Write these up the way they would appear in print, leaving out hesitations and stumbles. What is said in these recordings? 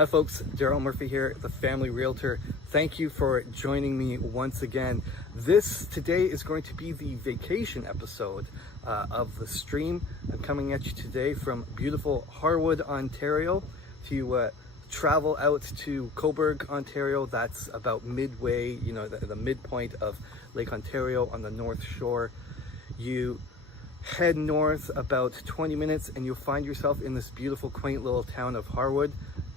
Hi folks, Daryl Murphy here, the Family Realtor. Thank you for joining me once again. This today is going to be the vacation episode of the stream. I'm coming at you today from beautiful Harwood, Ontario to travel out to Cobourg, Ontario. That's about midway, the midpoint of Lake Ontario on the North Shore. You head north about 20 minutes and you'll find yourself in this beautiful, quaint little town of Harwood.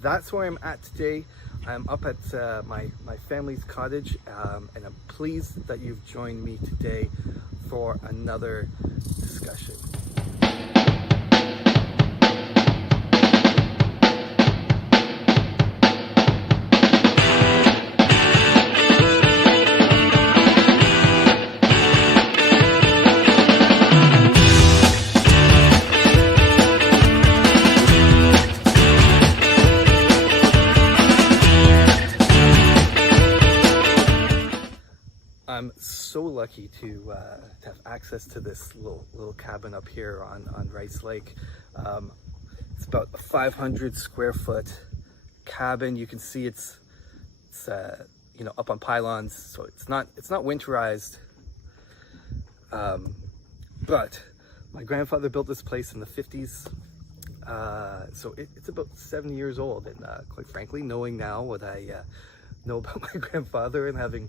That's where I'm at today. I'm up at my family's cottage, and I'm pleased that you've joined me today for another discussion. I'm so lucky to have access to this little cabin up here on Rice Lake. It's about a 500 square foot cabin. You can see it's up on pylons, so it's not winterized. But my grandfather built this place in the 50s, so it's about 7 years old. And quite frankly, knowing now what I know about my grandfather and having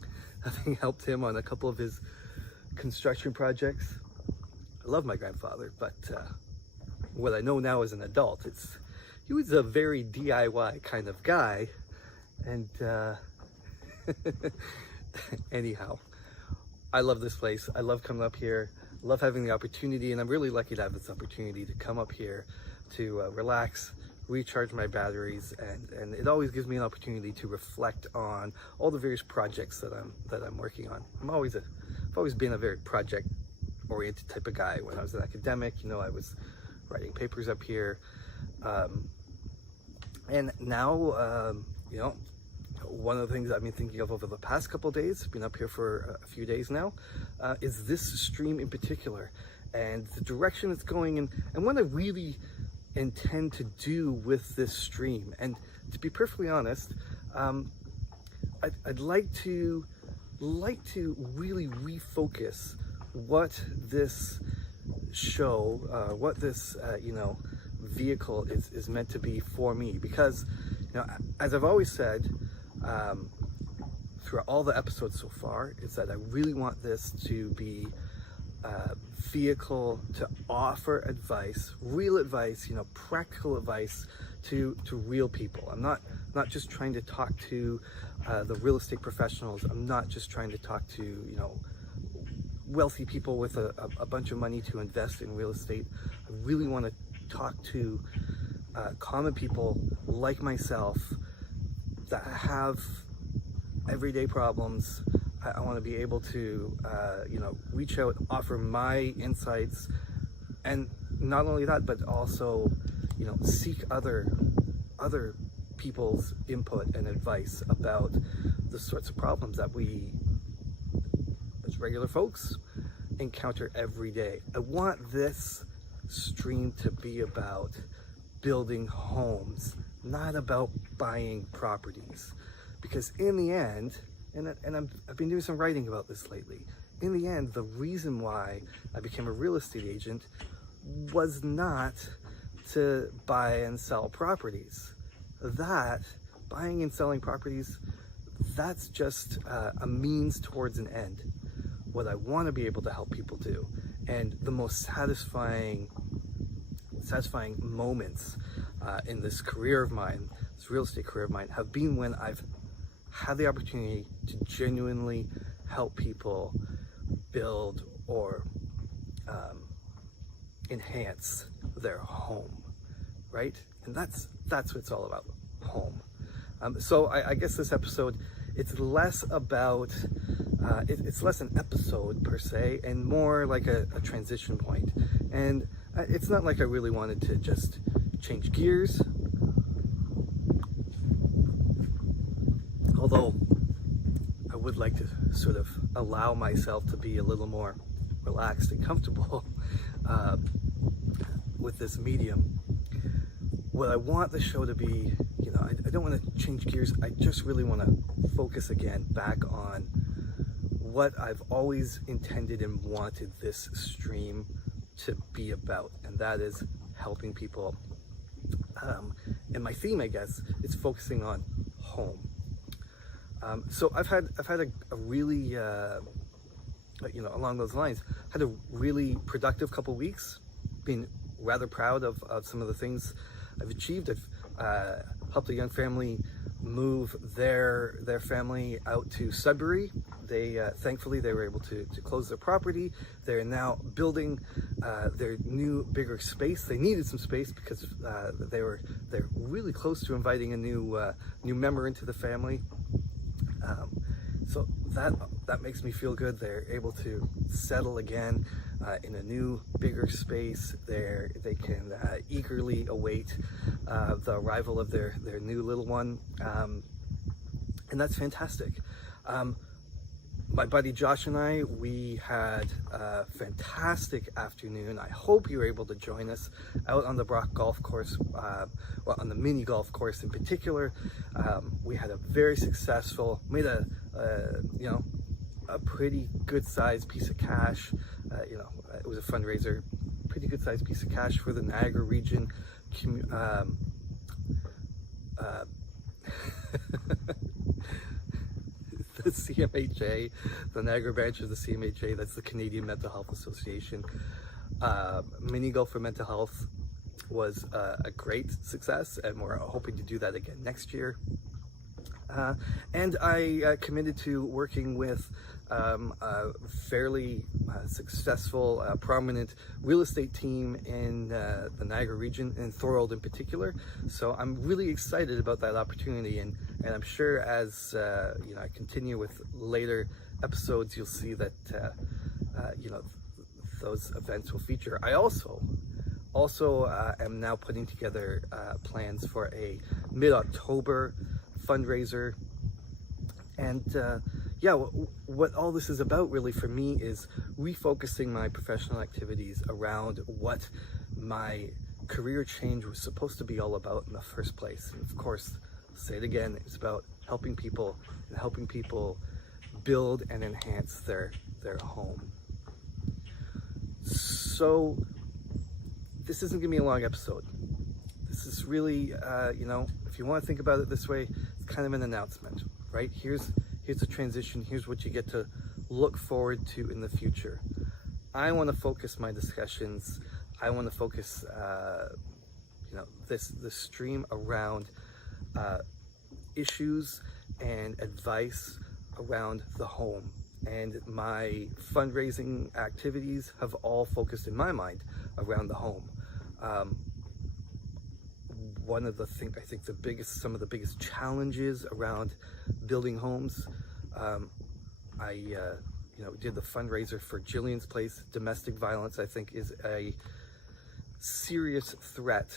helped him on a couple of his construction projects, I love my grandfather, but what I know now as an adult, he was a very DIY kind of guy. And anyhow, I love this place. I love coming up here. I love having the opportunity, and I'm really lucky to have this opportunity to come up here to relax, recharge my batteries, and it always gives me an opportunity to reflect on all the various projects that I'm working on. I've always been a very project oriented type of guy. When I was an academic, I was writing papers up here, and now one of the things I've been thinking of over the past couple of days, been up here for a few days now, is this stream in particular and the direction it's going in, and what I really intend to do with this stream. And to be perfectly honest, I'd like to really refocus what this show, what this vehicle is meant to be for me, because as I've always said throughout all the episodes so far, is that I really want this to be a vehicle to offer advice, real advice, practical advice to real people. I'm not just trying to talk to the real estate professionals. I'm not just trying to talk to wealthy people with a bunch of money to invest in real estate. I really want to talk to common people like myself that have everyday problems. I want to be able to, reach out, offer my insights, and not only that, but also, seek other people's input and advice about the sorts of problems that we, as regular folks, encounter every day. I want this stream to be about building homes, not about buying properties, because in the end, and I've been doing some writing about this lately, in the end, the reason why I became a real estate agent was not to buy and sell properties. That buying and selling properties, that's just a means towards an end. What I want to be able to help people do, and the most satisfying moments in this career of mine, this real estate career of mine, have been when I've had the opportunity to genuinely help people build or enhance their home, right? And that's what it's all about, home. So I guess this episode, it's less about, it's less an episode per se, and more like a transition point. And it's not like I really wanted to just change gears, although I would like to sort of allow myself to be a little more relaxed and comfortable with this medium. What I want the show to be, I don't want to change gears. I just really want to focus again back on what I've always intended and wanted this stream to be about, and that is helping people. And my theme, I guess, is focusing on home. So I've had a really, along those lines, had a really productive couple weeks. Been rather proud of some of the things I've achieved. I've helped a young family move their family out to Sudbury. They thankfully they were able to close their property. They're now building their new bigger space. They needed some space because they're really close to inviting a new member into the family. So that makes me feel good. They're able to settle again in a new bigger space. They can eagerly await the arrival of their new little one, and that's fantastic. My buddy Josh and I, we had a fantastic afternoon. I hope you were able to join us out on the Brock golf course, on the mini golf course in particular. We had a very successful, made a pretty good sized piece of cash. It was a fundraiser, pretty good sized piece of cash for the Niagara region. The CMHA, the Niagara branch of the CMHA, that's the Canadian Mental Health Association. Mini Golf for Mental Health was a great success, and we're hoping to do that again next year. And I committed to working with a fairly successful, prominent real estate team in the Niagara region, in Thorold in particular. So I'm really excited about that opportunity, and I'm sure as I continue with later episodes, you'll see that those events will feature. I also am now putting together plans for a mid-October fundraiser, and what all this is about really for me is refocusing my professional activities around what my career change was supposed to be all about in the first place. And of course, I'll say it again, it's about helping people and helping people build and enhance their home. So this isn't gonna be a long episode. This is really, if you want to think about it this way, it's kind of an announcement, right? Here's the transition. Here's what you get to look forward to in the future. I want to focus my discussions. I want to focus, this stream around issues and advice around the home. And my fundraising activities have all focused in my mind around the home. One of the things, I think some of the biggest challenges around building homes, I did the fundraiser for Jillian's Place. Domestic violence, I think, is a serious threat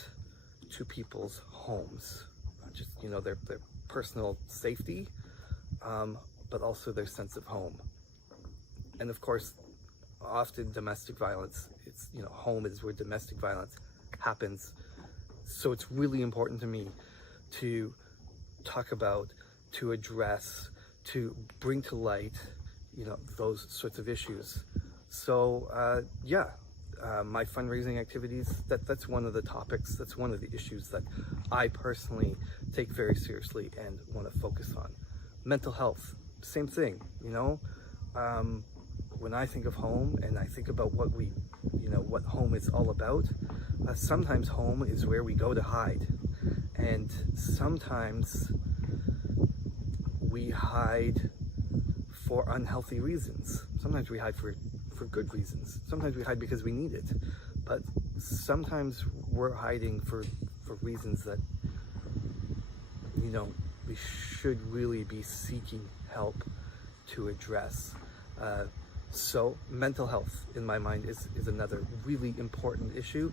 to people's homes. Not just, their personal safety, but also their sense of home. And of course, often domestic violence, it's, home is where domestic violence happens. So it's really important to me to talk about, to address, to bring to light, those sorts of issues. So my fundraising activities, that's one of the topics, that's one of the issues that I personally take very seriously and want to focus on. Mental health, same thing, when I think of home and I think about what what home is all about, sometimes home is where we go to hide, and sometimes we hide for unhealthy reasons. Sometimes we hide for good reasons. Sometimes we hide because we need it, but sometimes we're hiding for reasons that we should really be seeking help to address. So mental health, in my mind, is another really important issue,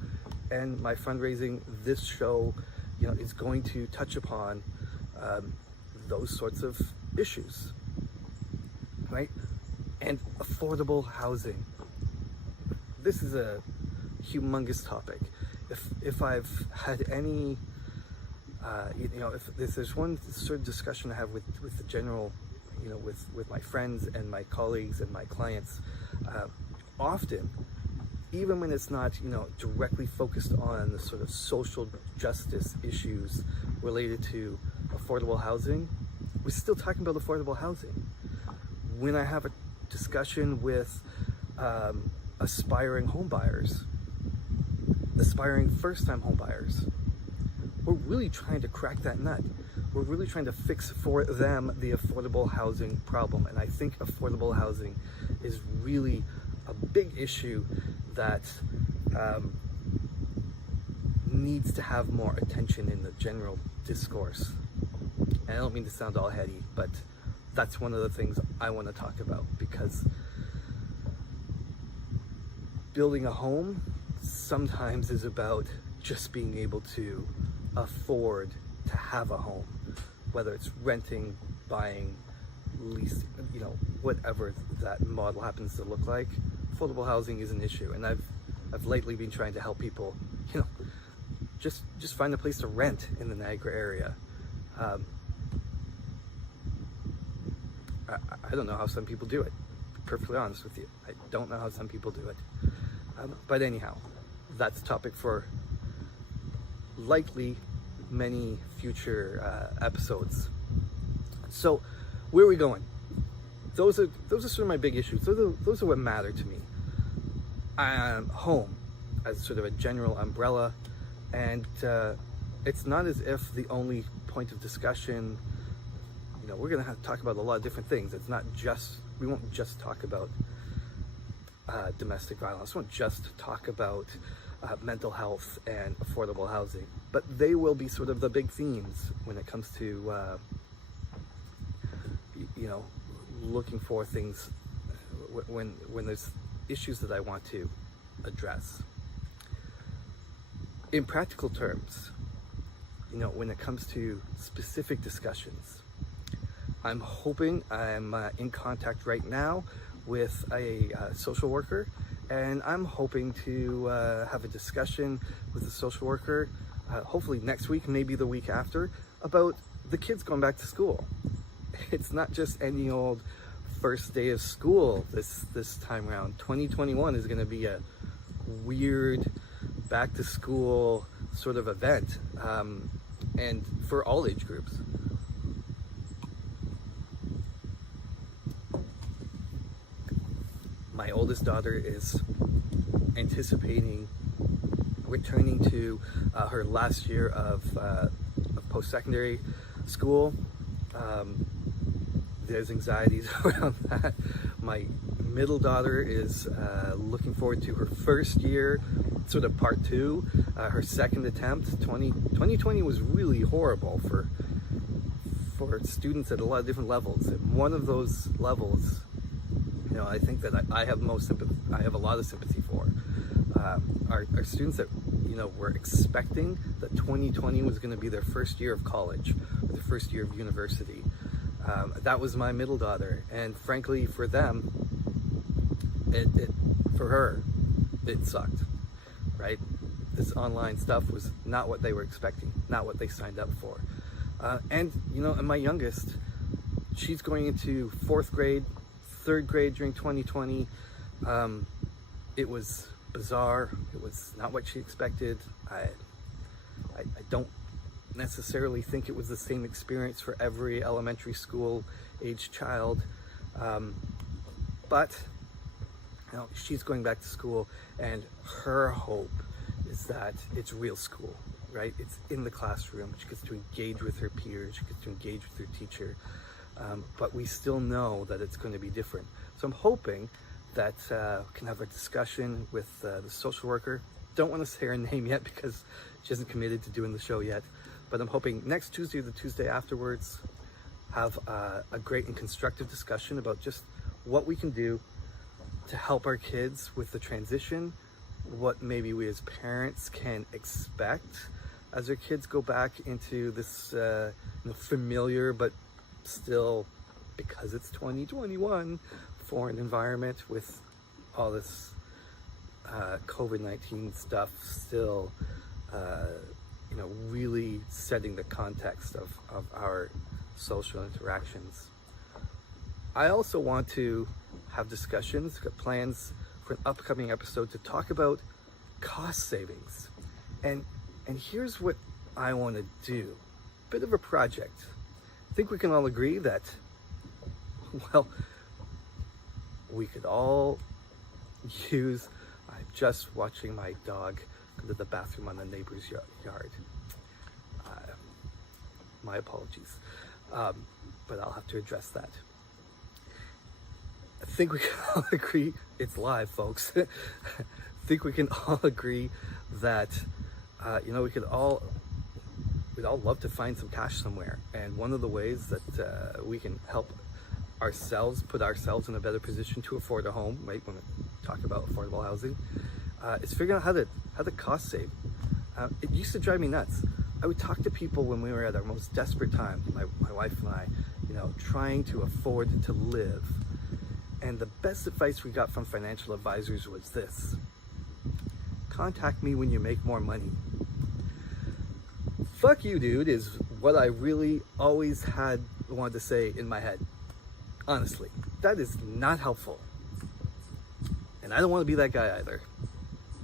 and my fundraising, this show, is going to touch upon those sorts of issues, right? And affordable housing. This is a humongous topic. If I've had any If there's one sort of discussion I have with the general, with my friends and my colleagues and my clients, often, even when it's not, directly focused on the sort of social justice issues related to affordable housing, we're still talking about affordable housing. When I have a discussion with aspiring homebuyers, aspiring first-time homebuyers, we're really trying to crack that nut. We're really trying to fix for them the affordable housing problem. And I think affordable housing is really a big issue that needs to have more attention in the general discourse. And I don't mean to sound all heady, but that's one of the things I want to talk about, because building a home sometimes is about just being able to afford to have a home, whether it's renting, buying, leasing, whatever that model happens to look like. Affordable housing is an issue, and I've lately been trying to help people, just find a place to rent in the Niagara area. I don't know how some people do it, to be perfectly honest with you. I don't know how some people do it. But anyhow, that's a topic for likely many future episodes. So where are we going? Those are sort of my big issues. Those are what matter to me. Home as sort of a general umbrella, and it's not as if the only point of discussion, we're going to have to talk about a lot of different things. It's not just, we won't just talk about domestic violence. We won't just talk about mental health and affordable housing, but they will be sort of the big themes when it comes to looking for things when there's issues that I want to address. In practical terms, when it comes to specific discussions, I'm hoping I'm in contact right now with a social worker, and I'm hoping to have a discussion with the social worker, hopefully next week, maybe the week after, about the kids going back to school. It's not just any old first day of school this time around. 2021 is going to be a weird back to school sort of event, and for all age groups. My oldest daughter is anticipating returning to her last year of post-secondary school. There's anxieties around that. My middle daughter is looking forward to her first year, sort of part two, her second attempt. 2020 was really horrible for students at a lot of different levels. And one of those levels, I think that I have most sympathy. I have a lot of sympathy for our students that were expecting that 2020 was going to be their first year of college, or their first year of university. That was my middle daughter, and frankly, for them, for her, it sucked. Right? This online stuff was not what they were expecting, not what they signed up for. And my youngest, she's going into fourth grade. Third grade during 2020. It was bizarre. It was not what she expected. I don't necessarily think it was the same experience for every elementary school age child, but she's going back to school, and her hope is that it's real school, right? It's in the classroom. She gets to engage with her peers. She gets to engage with her teacher. But we still know that it's going to be different. So I'm hoping that we can have a discussion with the social worker. Don't want to say her name yet because she hasn't committed to doing the show yet. But I'm hoping next Tuesday or the Tuesday afterwards, have a great and constructive discussion about just what we can do to help our kids with the transition, what maybe we as parents can expect as our kids go back into this familiar but still, because it's 2021, foreign environment with all this COVID-19 stuff still really setting the context of our social interactions. I also want to have discussions, got plans for an upcoming episode to talk about cost savings. And here's what I want to do. Bit of a project. I think we can all agree that, well, we could all use, I'm just watching my dog go to the bathroom on the neighbor's yard. My apologies, but I'll have to address that. I think we can all agree, it's live, folks. I think we can all agree that, we'd all love to find some cash somewhere. And one of the ways that we can help ourselves, put ourselves in a better position to afford a home, right, when we talk about affordable housing, is figuring out how to cost save. It used to drive me nuts. I would talk to people when we were at our most desperate time, my wife and I, trying to afford to live. And the best advice we got from financial advisors was this: contact me when you make more money. Fuck you, dude, is what I really always wanted to say in my head. Honestly, that is not helpful. And I don't want to be that guy either.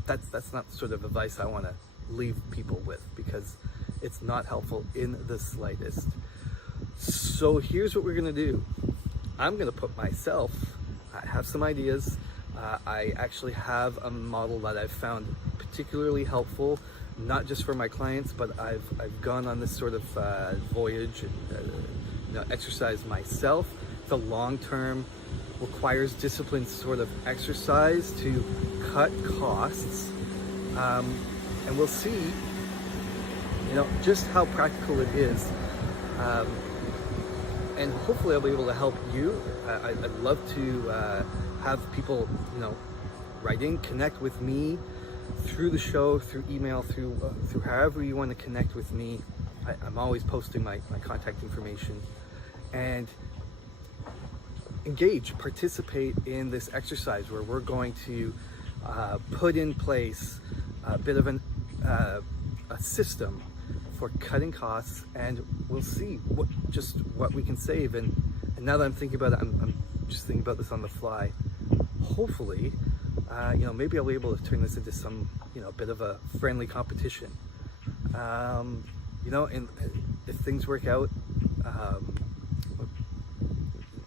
That's not the sort of advice I want to leave people with, because it's not helpful in the slightest. So here's what we're gonna do. I'm gonna put myself, I have some ideas. I actually have a model that I've found particularly helpful, not just for my clients, but I've gone on this sort of voyage and exercise myself. It's a long-term, requires disciplined sort of exercise to cut costs, and we'll see just how practical it is, and hopefully I'll be able to help you. I'd love to have people write in, connect with me through the show, through email, through however you want to connect with me. I'm always posting my contact information, and engage, participate in this exercise where we're going to put in place a bit of a system for cutting costs, and we'll see what we can save. And now that I'm thinking about it, I'm just thinking about this on the fly. Hopefully, maybe I'll be able to turn this into some, bit of a friendly competition. And if things work out,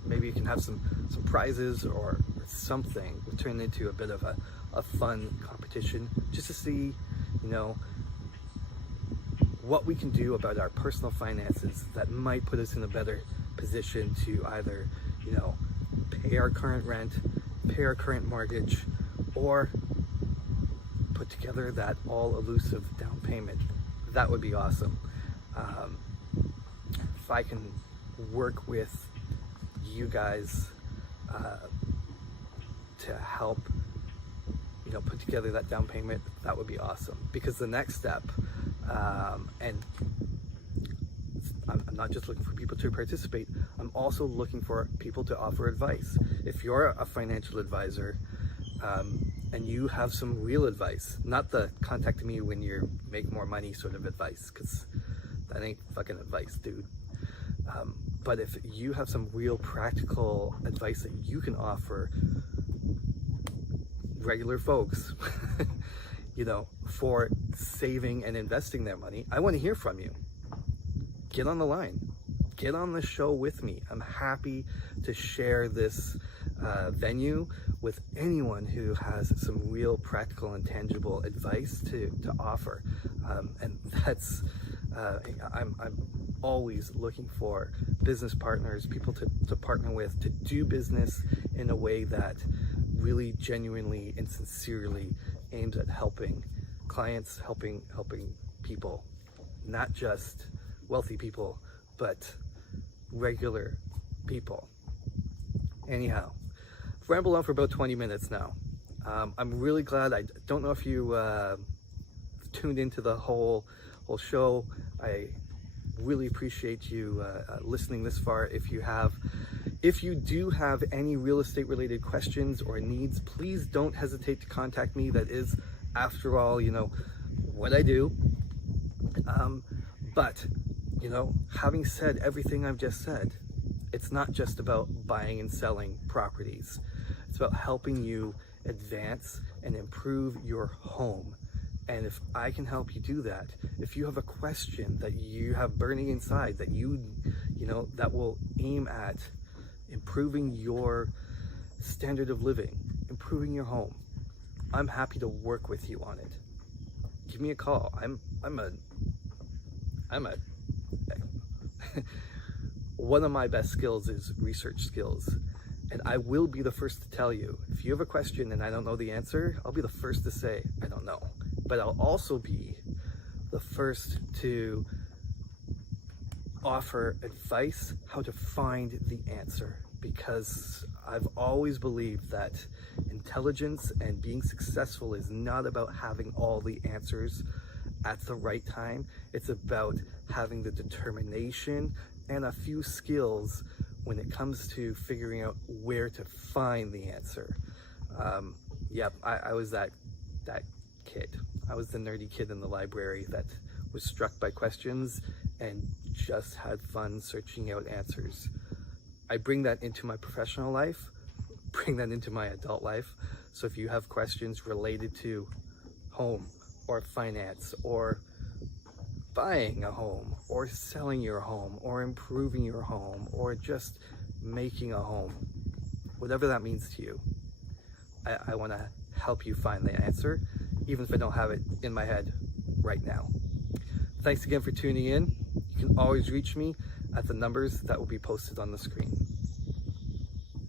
maybe you can have some prizes or something. We'll turn it into a bit of a fun competition, just to see, what we can do about our personal finances that might put us in a better position to either, pay our current rent, pay our current mortgage, or put together that all elusive down payment. That would be awesome. If I can work with you guys to help put together that down payment, that would be awesome. Because the next step, and I'm not just looking for people to participate, I'm also looking for people to offer advice. If you're a financial advisor and you have some real advice, not the contact me when you make more money sort of advice, because that ain't fucking advice, dude. But if you have some real practical advice that you can offer regular folks, for saving and investing their money, I want to hear from you. Get on the line. Get on the show with me. I'm happy to share this venue with anyone who has some real practical and tangible advice to offer. And that's, I'm always looking for business partners, people to partner with, to do business in a way that really genuinely and sincerely aims at helping clients, helping people, not just wealthy people, but regular people. Anyhow, I've rambled on for about 20 minutes now. I'm really glad. I don't know if you tuned into the whole show. I really appreciate you listening this far. If you do have any real estate related questions or needs, please don't hesitate to contact me. That is, after all, what I do. But, you know, having said everything I've just said, it's not just about buying and selling properties. It's about helping you advance and improve your home. And if I can help you do that, if you have a question that you have burning inside that you know, that will aim at improving your standard of living, improving your home, I'm happy to work with you on it. Give me a call. One of my best skills is research skills, and I will be the first to tell you if you have a question and I don't know the answer. I'll be the first to say I don't know, but I'll also be the first to offer advice how to find the answer, because I've always believed that intelligence and being successful is not about having all the answers at the right time. It's about having the determination and a few skills when it comes to figuring out where to find the answer. I was that kid. I was the nerdy kid in the library that was struck by questions and just had fun searching out answers. I bring that into my professional life, bring that into my adult life. So if you have questions related to home or finance or buying a home or selling your home or improving your home or just making a home, whatever that means to you, I want to help you find the answer, even if I don't have it in my head right now. Thanks again for tuning in. You can always reach me at the numbers that will be posted on the screen.